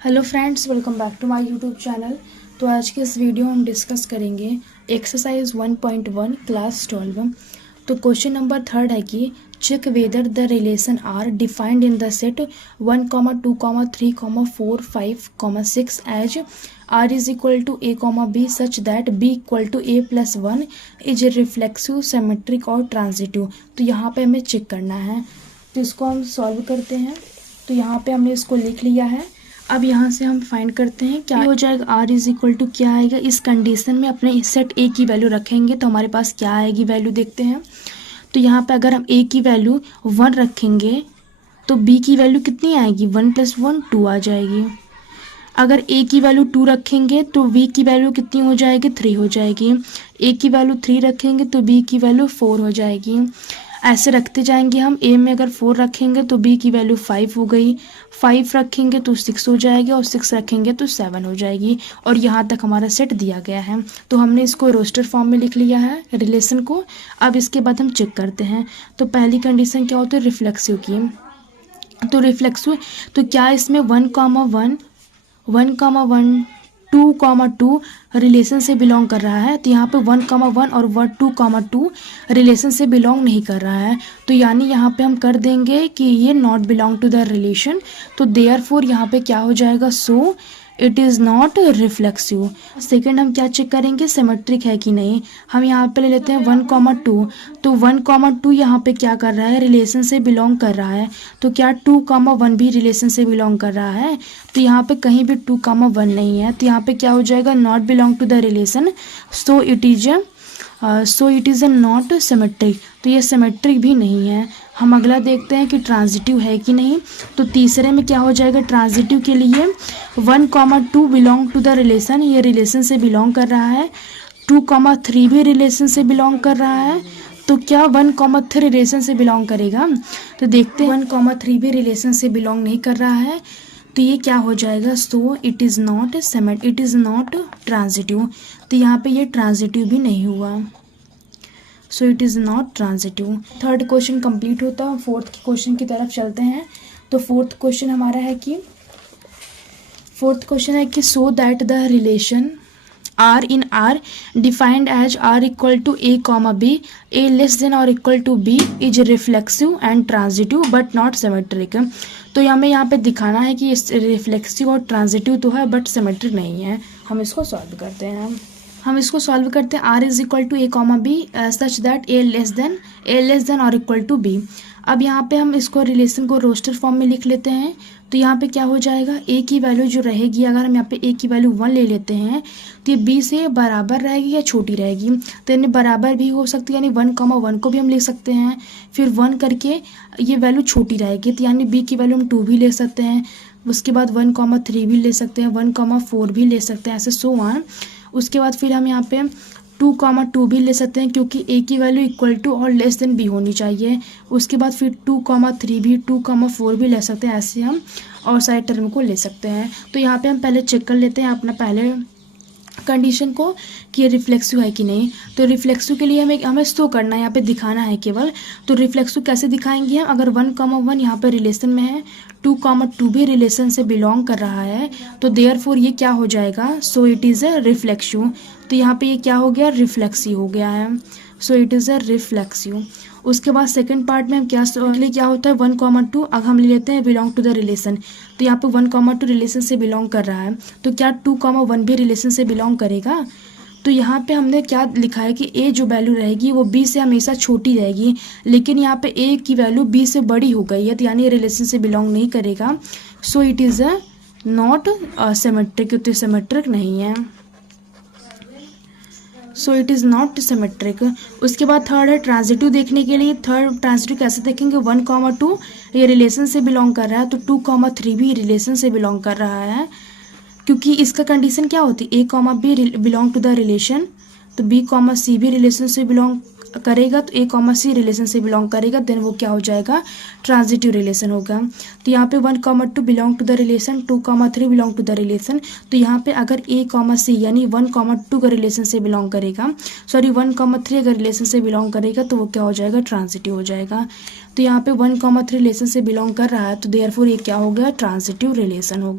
Hello friends, welcome back to my YouTube channel. तो आज के इस वीडियो में हम डिस्कस करेंगे एक्सरसाइज 1.1 क्लास 12। तो क्वेश्चन नंबर 3 है कि check whether the relation are defined in the set 1, 2, 3, 4, 5, 6 as R is equal to A B such that B equal to A plus 1 is reflexive, symmetric और transitive. तो यहाँ पे हमें check करना है, तो इसको हम सॉल्व करते हैं। तो यहाँ पे हमने इसको लिख लिया है। अब यहाँ से हम फाइंड करते हैं क्या हो जाएगा। आर इज इक्वल टू क्या आएगा, इस कंडीशन में अपने सेट ए की वैल्यू रखेंगे तो हमारे पास क्या आएगी वैल्यू, देखते हैं। तो यहाँ पे अगर हम ए की वैल्यू 1 रखेंगे तो बी की वैल्यू कितनी आएगी, 1 + 1 2 आ जाएगी। अगर ए की वैल्यू 2 रखेंगे तो बी की वैल्यू कितनी हो जाएगी, 3 हो जाएगी। ए की वैल्यू 3 रखेंगे तो बी की वैल्यू 4 हो जाएगी। ऐसे रखते जाएंगे हम। ए में अगर 4 रखेंगे तो बी की वैल्यू 5 हो गई, 5 रखेंगे तो 6 हो जाएगी और 6 रखेंगे तो 7 हो जाएगी। और यहाँ तक हमारा सेट दिया गया है। तो हमने इसको रोस्टर फॉर्म में लिख लिया है रिलेशन को। अब इसके बाद हम चेक करते हैं। तो पहली कंडीशन क्या होती है, रिफ्लेक्सिव की। तो रिफ्लेक्सिव तो क्या इसमें 1, 1, 2 रिलेशन से बिलोंग कर रहा है। तो यहाँ पे 1, 1 और 2, रिलेशन से बिलोंग नहीं कर रहा है। तो यानी यहाँ पे हम कर देंगे कि ये not belong to the relation. तो देयरफॉर यहाँ पे क्या हो जाएगा, so it is not reflexive. Second हम क्या चेक करेंगे, सिमेट्रिक है कि नहीं। हम यहाँ पे ले लेते हैं 1, 2। तो 1, 2 यहाँ पे क्या कर रहा है, रिलेशन से बिलोंग कर रहा है। तो क्या 2, 1 भी रिलेशन से बिलोंग कर रहा है। तो यहाँ पे कहीं भी 2, 1 नहीं है। तो यहाँ पे क्या हो जाएगा, not belong to the relation, so it is a not symmetric. तो ये सिमेट्रिक भी नहीं है। हम अगला देखते हैं कि ट्रांजिटिव है कि नहीं। तो तीसरे में क्या हो जाएगा, ट्रांजिटिव के लिए 1, 2 बिलोंग टू द रिलेशन, ये रिलेशन से बिलोंग कर रहा है। 2, 3 भी रिलेशन से बिलोंग कर रहा है। तो क्या 1, 3 रिलेशन से बिलोंग करेगा। तो देखते हैं 1, 3 भी रिलेशन से बिलोंग नहीं कर रहा है। तो ये क्या हो जाएगा, so it is not transitive. तो यहाँ पे ये ट्रांजिटिव भी नहीं हुआ, सो it is not transitive. Third question complete होता है, फोर्थ क्वेश्चन की तरफ चलते हैं। तो फोर्थ क्वेश्चन हमारा है कि so that the relation R in R defined as R equal to A B, A less than और equal to B is reflexive and transitive but not symmetric. तो हमें यहाँ पे दिखाना है कि रिफ्लेक्सिव और ट्रांजिटिव तो है बट सिमेट्रिक नहीं है। हम इसको सॉल्व करते हैं। R is equal to A B such that A less than और इक्वल टू बी। अब यहाँ पे हम इसको रिलेशन को रोस्टर फॉर्म में लिख लेते हैं। तो यहाँ पे क्या हो जाएगा, ए की वैल्यू जो रहेगी, अगर हम यहाँ पे ए की वैल्यू 1 ले लेते हैं तो ये बी से बराबर रहेगी या छोटी रहेगी। तो यानी बराबर भी हो सकती है, यानी 1, 1 को भी हम लिख सकते हैं। फिर 1 करके ये वैल्यू छोटी रहेगी, तो यानी बी की वैल्यू हम 2 भी ले सकते हैं। उसके बाद 1, 3 भी ले सकते हैं, 1, 4 भी ले सकते हैं, ऐसे सो ऑन। उसके बाद फिर हम यहाँ पे 2, 2 भी ले सकते हैं, क्योंकि ए की वैल्यू इक्वल टू और लेस देन बी होनी चाहिए। उसके बाद फिर 2, 3 भी, 2, 4 भी ले सकते हैं, ऐसे हम और सारे टर्म को ले सकते हैं। तो यहाँ पे हम पहले चेक कर लेते हैं अपना पहले कंडीशन को कि ये रिफ्लेक्सिव है कि नहीं। तो रिफ्लेक्सिव के लिए हमें शो करना है, यहाँ पे दिखाना है केवल। तो रिफ्लेक्सिव कैसे दिखाएंगे हम, अगर 1, 1 यहाँ पे रिलेशन में है, 2, 2 भी रिलेशन से बिलोंग कर रहा है, तो देयरफॉर ये क्या हो जाएगा, so it is a reflexive. तो यहाँ पे ये क्या हो गया, रिफ्लेक्सिव हो गया है, सो इट इज़ अ रिफ्लेक्सिव। उसके बाद सेकंड पार्ट में हम क्या होता है, 1, 2 अब हम ले लेते हैं बिलोंग टू द रिलेशन। तो यहाँ पे 1, 2 रिलेशन से बिलोंग कर रहा है। तो क्या 2, 1 भी रिलेशन से बिलोंग करेगा। तो यहाँ पे हमने क्या लिखा है कि ए जो वैल्यू रहेगी वो बी से हमेशा छोटी रहेगी, लेकिन यहाँ पे ए की वैल्यू बी से बड़ी हो गई है, तो यानी रिलेशन से बिलोंग नहीं करेगा। सो it is a not symmetric, तो सिमेट्रिक नहीं है, सो इट इज़ नॉट सिमेट्रिक। उसके बाद थर्ड है ट्रांजिटिव देखने के लिए। थर्ड ट्रांजिटिव कैसे देखेंगे, 1, 2 ये रिलेशन से बिलोंग कर रहा है, तो 2, 3 भी रिलेशन से बिलोंग कर रहा है, क्योंकि इसका कंडीशन क्या होती है, A B belong to the relation, तो बी सी भी रिलेशन से बिलोंग करेगा, तो ए सी रिलेशन से बिलोंग करेगा, देन वो क्या हो जाएगा, ट्रांजिटिव रिलेशन होगा। तो यहाँ पे 1, 2 belong to the relation, 2, 3 belong to the relation. तो यहाँ पे अगर ए सी यानी 1, 2 का रिलेशन से बिलोंग करेगा, 1, 3 अगर रिलेशन से बिलोंग करेगा, तो वो क्या हो जाएगा, ट्रांजिटिव हो जाएगा। तो यहाँ पे 1, 3 रिलेशन से बिलोंग कर रहा है, तो देयरफॉर ये क्या हो गया, ट्रांजिटिव रिलेशन हो गया।